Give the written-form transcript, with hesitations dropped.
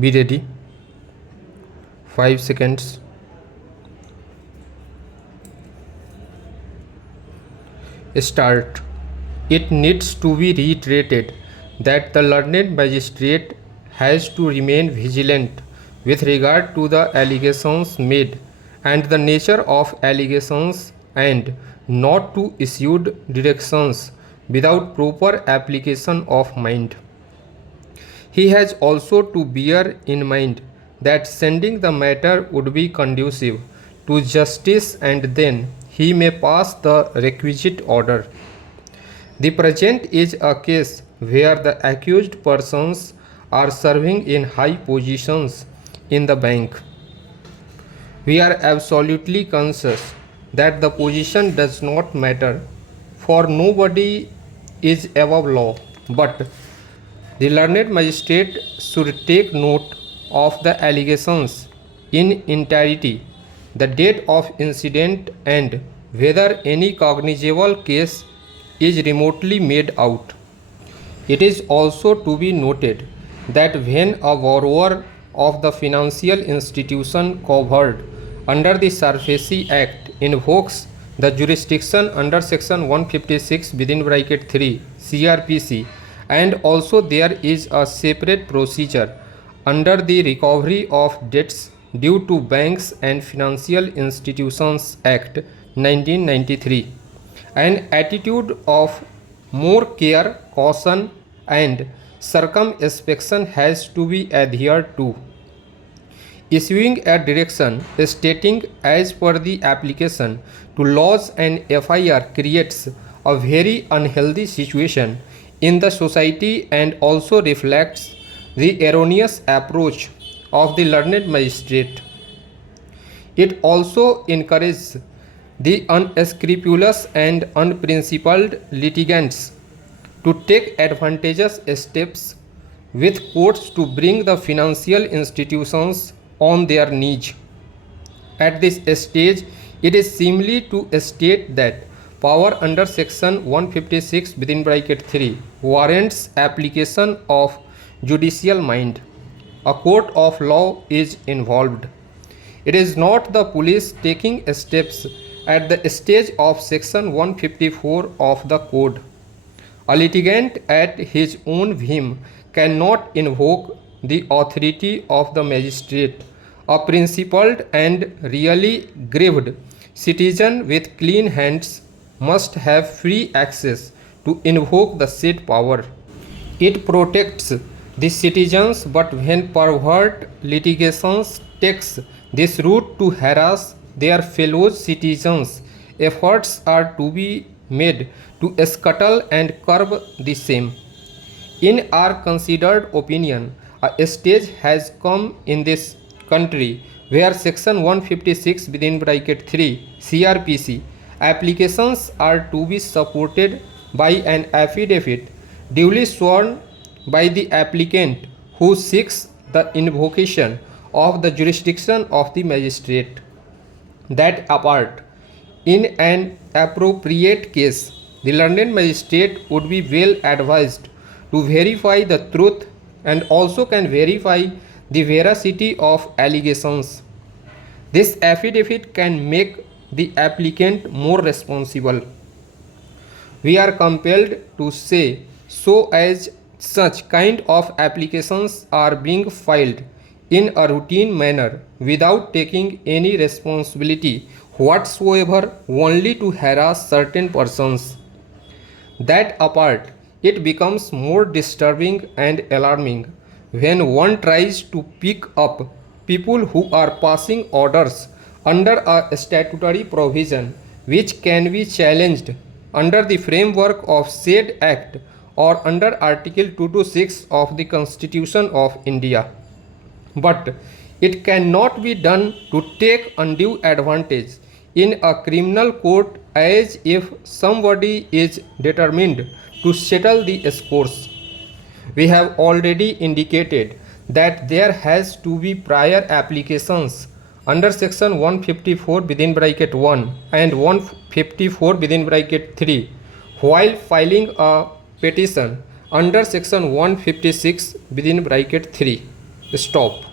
Be ready. 5 seconds. Start. It needs to be reiterated that the learned magistrate has to remain vigilant with regard to the allegations made and the nature of allegations, and not to issue directions without proper application of mind. He has also to bear in mind that sending the matter would be conducive to justice, and then he may pass the requisite order. The present is a case where the accused persons are serving in high positions in the bank. We are absolutely conscious that the position does not matter, for nobody is above law, but the learned magistrate should take note of the allegations in entirety, the date of incident, and whether any cognizable case is remotely made out. It is also to be noted that when a borrower of the financial institution covered under the SARFAESI Act invokes the jurisdiction under section 156 within bracket 3 CRPC, and also there is a separate procedure under the Recovery of Debts Due to Banks and Financial Institutions Act 1993, an attitude of more care, caution, and circumspection has to be adhered to. Issuing a direction stating as per the application to lodge an FIR creates a very unhealthy situation in the society and also reflects the erroneous approach of the learned magistrate. It also encourages the unscrupulous and unprincipled litigants to take advantageous steps with courts to bring the financial institutions on their knees. At this stage, it is seemly to state that power under section 156 within bracket 3 warrants application of judicial mind. A court of law is involved. It is not the police taking steps at the stage of section 154 of the code. A litigant at his own whim cannot invoke the authority of the magistrate. A principled and really grieved citizen with clean hands must have free access to invoke the said power. It protects the citizens, but when pervert litigations takes this route to harass their fellow citizens, efforts are to be made to scuttle and curb the same. In our considered opinion, a stage has come in this country where section 156 within bracket 3 CRPC applications are to be supported by an affidavit duly sworn by the applicant who seeks the invocation of the jurisdiction of the magistrate. That apart, in an appropriate case, the learned magistrate would be well advised to verify the truth and also can verify the veracity of allegations. This affidavit can make the applicant more responsible. We are compelled to say so, as such kind of applications are being filed in a routine manner without taking any responsibility whatsoever, only to harass certain persons. That apart, it becomes more disturbing and alarming when one tries to pick up people who are passing orders under a statutory provision which can be challenged under the framework of said act or under Article 226 of the Constitution of India. But it cannot be done to take undue advantage in a criminal court as if somebody is determined to settle the scores. We have already indicated that there has to be prior applications under section 154 within bracket 1 and 154 within bracket 3 while filing a petition under section 156 within bracket 3. Stop.